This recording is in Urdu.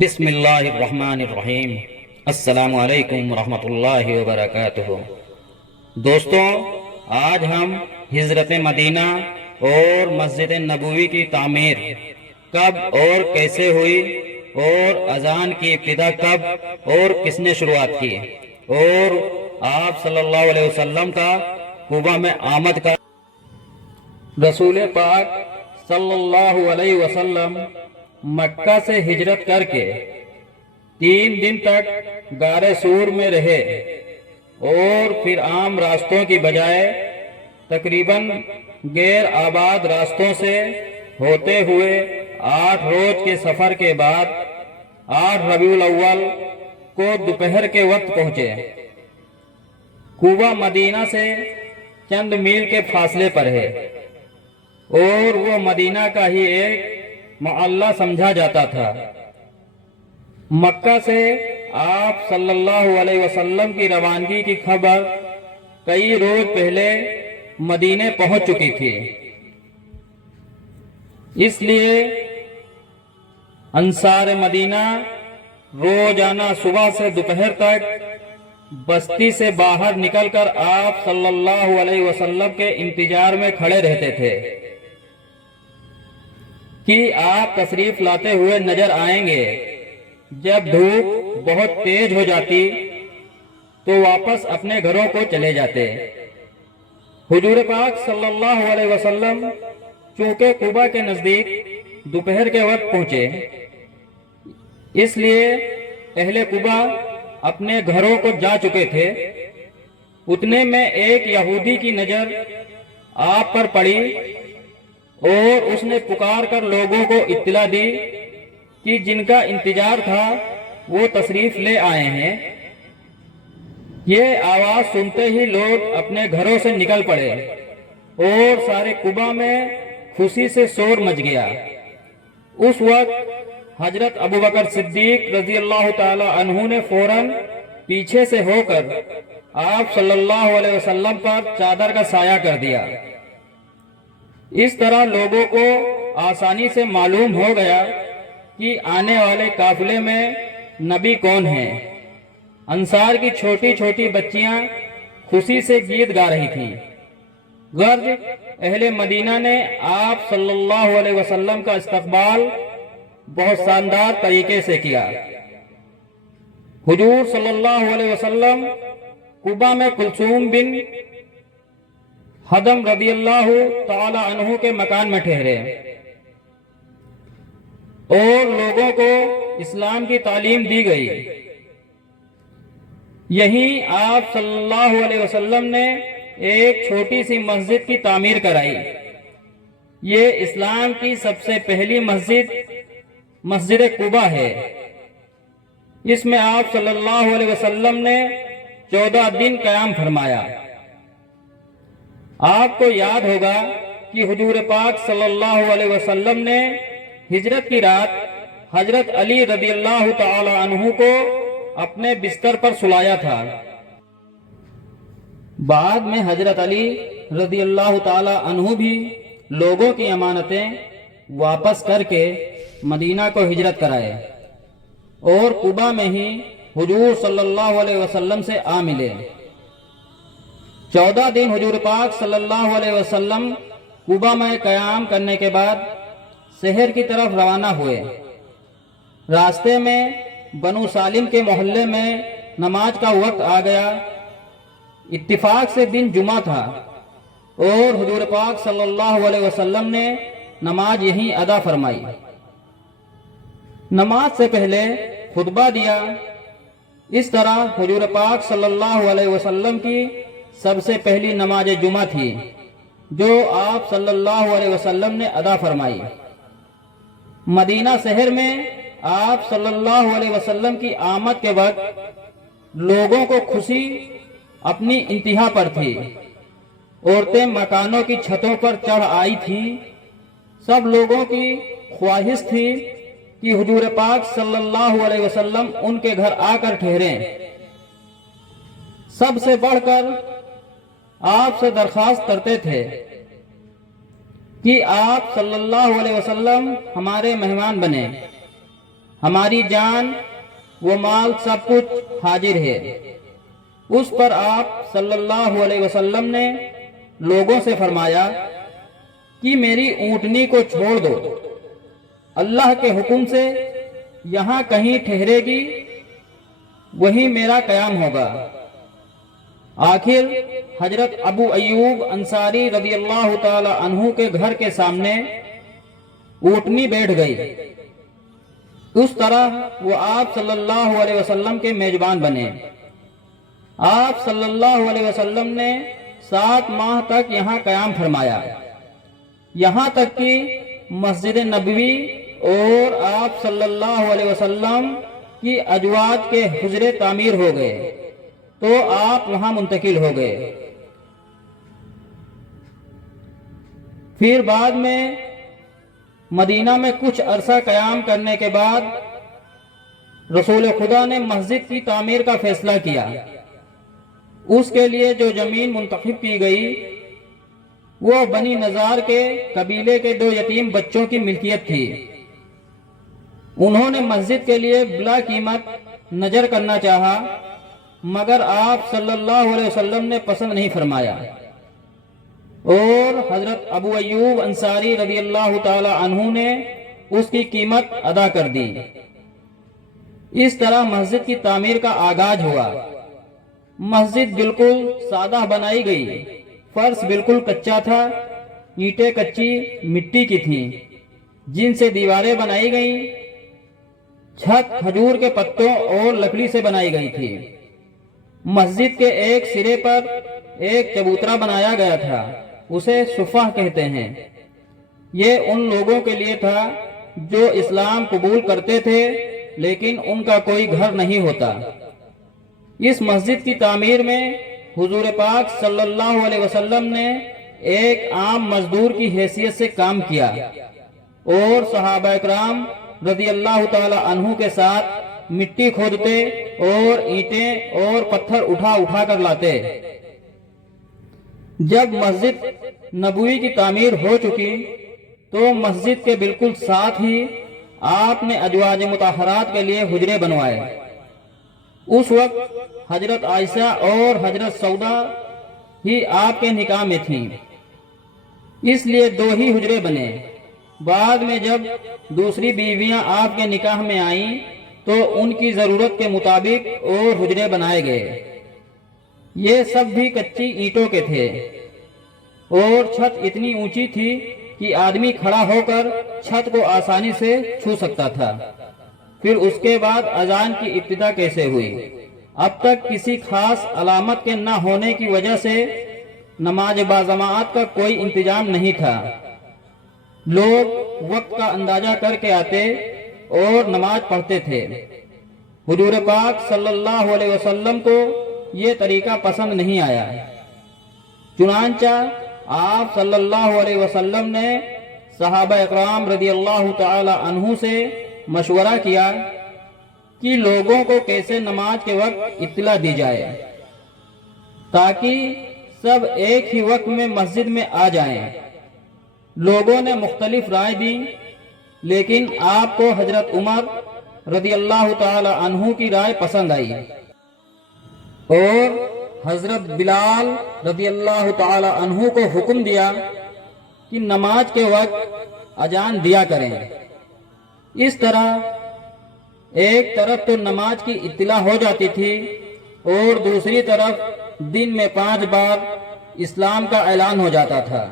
بسم اللہ الرحمن الرحیم۔ السلام علیکم ورحمۃ اللہ وبرکاتہ۔ دوستوں، آج ہم ہجرت مدینہ اور مسجد نبوی کی تعمیر کب اور کیسے ہوئی، اور اذان کی ابتدا کب اور کس نے شروعات کی، اور آپ صلی اللہ علیہ وسلم کا کوبہ میں آمد کا رسول پاک صلی اللہ علیہ وسلم مکہ سے ہجرت کر کے 3 دن تک غار سور میں رہے، اور پھر عام راستوں کی بجائے تقریباً غیر آباد راستوں سے ہوتے ہوئے 8 روز کے سفر کے بعد 8 ربیع الاول کو دوپہر کے وقت پہنچے۔ کوبہ مدینہ سے چند میل کے فاصلے پر ہے، اور وہ مدینہ کا ہی ایک محلہ سمجھا جاتا تھا۔ مکہ سے آپ صلی اللہ علیہ وسلم کی روانگی کی خبر کئی روز پہلے مدینے پہنچ چکی تھی، اس لیے انصار مدینہ روزانہ صبح سے دوپہر تک بستی سے باہر نکل کر آپ صلی اللہ علیہ وسلم کے انتظار میں کھڑے رہتے تھے کہ آپ تشریف لاتے ہوئے نظر آئیں گے۔ جب دھوپ بہت تیز ہو جاتی تو واپس اپنے گھروں کو چلے جاتے۔ حضور پاک صلی اللہ علیہ وسلم چونکہ کوبہ کے نزدیک دوپہر کے وقت پہنچے، اس لیے اہل کوبہ اپنے گھروں کو جا چکے تھے۔ اتنے میں ایک یہودی کی نظر آپ پر پڑی، اور اس نے پکار کر لوگوں کو اطلاع دی کہ جن کا انتظار تھا وہ تشریف لے آئے ہیں۔ یہ آواز سنتے ہی لوگ اپنے گھروں سے نکل پڑے، اور سارے کوبہ میں خوشی سے شور مچ گیا۔ اس وقت حضرت ابوبکر صدیق رضی اللہ تعالی عنہ نے فوراً پیچھے سے ہو کر آپ صلی اللہ علیہ وسلم پر چادر کا سایہ کر دیا۔ اس طرح لوگوں کو آسانی سے معلوم ہو گیا کہ آنے والے قافلے میں نبی کون ہیں۔ انصار کی چھوٹی چھوٹی بچیاں خوشی سے گیت گا رہی تھیں۔ غرض اہل مدینہ نے آپ صلی اللہ علیہ وسلم کا استقبال بہت شاندار طریقے سے کیا۔ حضور صلی اللہ علیہ وسلم کوبہ میں کلثوم بن حدم رضی اللہ تعالی عنہ کے مکان میں ٹھہرے، اور لوگوں کو اسلام کی تعلیم دی گئی۔ یہیں آپ صلی اللہ علیہ وسلم نے ایک چھوٹی سی مسجد کی تعمیر کرائی۔ یہ اسلام کی سب سے پہلی مسجد کوبہ ہے۔ اس میں آپ صلی اللہ علیہ وسلم نے 14 دن قیام فرمایا۔ آپ کو یاد ہوگا کہ حضور پاک صلی اللہ علیہ وسلم نے ہجرت کی رات حضرت علی رضی اللہ تعالی عنہ کو اپنے بستر پر سلایا تھا۔ بعد میں حضرت علی رضی اللہ تعالی عنہ بھی لوگوں کی امانتیں واپس کر کے مدینہ کو ہجرت کرائے، اور کوبہ میں ہی حضور صلی اللہ علیہ وسلم سے آ ملے۔ 14 دن حضور پاک صلی اللہ علیہ وسلم کوبہ میں قیام کرنے کے بعد شہر کی طرف روانہ ہوئے۔ راستے میں بنو سالم کے محلے میں نماز کا وقت آ گیا۔ اتفاق سے دن جمعہ تھا، اور حضور پاک صلی اللہ علیہ وسلم نے نماز یہیں ادا فرمائی۔ نماز سے پہلے خطبہ دیا۔ اس طرح حضور پاک صلی اللہ علیہ وسلم کی سب سے پہلی نماز جمعہ تھی جو آپ صلی اللہ علیہ وسلم نے ادا فرمائی۔ مدینہ شہر میں آپ صلی اللہ علیہ وسلم کی آمد کے وقت لوگوں کو خوشی اپنی انتہا پر تھی۔ عورتیں مکانوں کی چھتوں پر چڑھ آئی تھیں۔ سب لوگوں کی خواہش تھی کہ حضور پاک صلی اللہ علیہ وسلم ان کے گھر آ کر ٹھہریں۔ سب سے بڑھ کر آپ سے درخواست کرتے تھے کہ آپ صلی اللہ علیہ وسلم ہمارے مہمان بنیں۔ ہماری جان و مال سب کچھ حاضر ہے۔ اس پر آپ صلی اللہ علیہ وسلم نے لوگوں سے فرمایا کہ میری اونٹنی کو چھوڑ دو، اللہ کے حکم سے یہاں کہیں ٹھہرے گی، وہی میرا قیام ہوگا۔ آخر حضرت ابو ایوب انصاری رضی اللہ تعالی عنہ کے گھر کے سامنے اونٹنی بیٹھ گئی۔ اس طرح وہ آپ صلی اللہ علیہ وسلم کے میزبان بنے۔ آپ صلی اللہ علیہ وسلم نے 7 ماہ تک یہاں قیام فرمایا، یہاں تک کہ مسجد نبوی اور آپ صلی اللہ علیہ وسلم کی ازواج کے حجرے تعمیر ہو گئے تو آپ وہاں منتقل ہو گئے۔ پھر بعد میں مدینہ میں کچھ عرصہ قیام کرنے کے بعد رسول خدا نے مسجد کی تعمیر کا فیصلہ کیا۔ اس کے لیے جو زمین منتخب کی گئی وہ بنی نزار کے قبیلے کے 2 یتیم بچوں کی ملکیت تھی۔ انہوں نے مسجد کے لیے بلا قیمت نظر کرنا چاہا، مگر آپ صلی اللہ علیہ وسلم نے پسند نہیں فرمایا اور حضرت ابو ایوب انصاری رضی اللہ تعالی عنہ نے اس کی قیمت ادا کر دی۔ اس طرح مسجد کی تعمیر کا آغاز ہوا۔ مسجد بالکل سادہ بنائی گئی، فرش بالکل کچا تھا، اینٹیں کچی مٹی کی تھیں جن سے دیواریں بنائی گئیں، چھت کھجور کے پتوں اور لکڑی سے بنائی گئی تھی۔ مسجد کے ایک سرے پر ایک چبوترا بنایا گیا تھا، اسے صفہ کہتے ہیں۔ یہ ان لوگوں کے لیے تھا جو اسلام قبول کرتے تھے لیکن ان کا کوئی گھر نہیں ہوتا۔ اس مسجد کی تعمیر میں حضور پاک صلی اللہ علیہ وسلم نے ایک عام مزدور کی حیثیت سے کام کیا اور صحابہ اکرام رضی اللہ تعالی عنہ کے ساتھ مٹی کھودتے اور اینٹیں اور پتھر اٹھا اٹھا کر لاتے۔ جب مسجد نبوی کی تعمیر ہو چکی تو مسجد کے بالکل ساتھ ہی آپ نے ازواج مطہرات کے لیے حجرے بنوائے۔ اس وقت حضرت عائشہ اور حضرت سودا ہی آپ کے نکاح میں تھیں، اس لیے 2 ہی حجرے بنے۔ بعد میں جب دوسری بیویاں آپ کے نکاح میں آئیں تو ان کی ضرورت کے مطابق اور حجرے بنائے گئے۔ یہ سب بھی کچی اینٹوں کے تھے اور چھت اتنی اونچی تھی کہ آدمی کھڑا ہو کر چھت کو آسانی سے چھو سکتا تھا۔ پھر اس کے بعد اذان کی ابتدا کیسے ہوئی؟ اب تک کسی خاص علامت کے نہ ہونے کی وجہ سے نماز باجماعت کا کوئی انتظام نہیں تھا۔ لوگ وقت کا اندازہ کر کے آتے اور نماز پڑھتے تھے۔ حضور پاک صلی اللہ علیہ وسلم کو یہ طریقہ پسند نہیں آیا، چنانچہ آپ صلی اللہ علیہ وسلم نے صحابہ اکرام رضی اللہ تعالی عنہ سے مشورہ کیا کہ لوگوں کو کیسے نماز کے وقت اطلاع دی جائے تاکہ سب ایک ہی وقت میں مسجد میں آ جائیں۔ لوگوں نے مختلف رائے دی، لیکن آپ کو حضرت عمر رضی اللہ تعالی عنہ کی رائے پسند آئی اور حضرت بلال رضی اللہ تعالی عنہ کو حکم دیا کہ نماز کے وقت اذان دیا کریں۔ اس طرح ایک طرف تو نماز کی اطلاع ہو جاتی تھی اور دوسری طرف دن میں 5 بار اسلام کا اعلان ہو جاتا تھا۔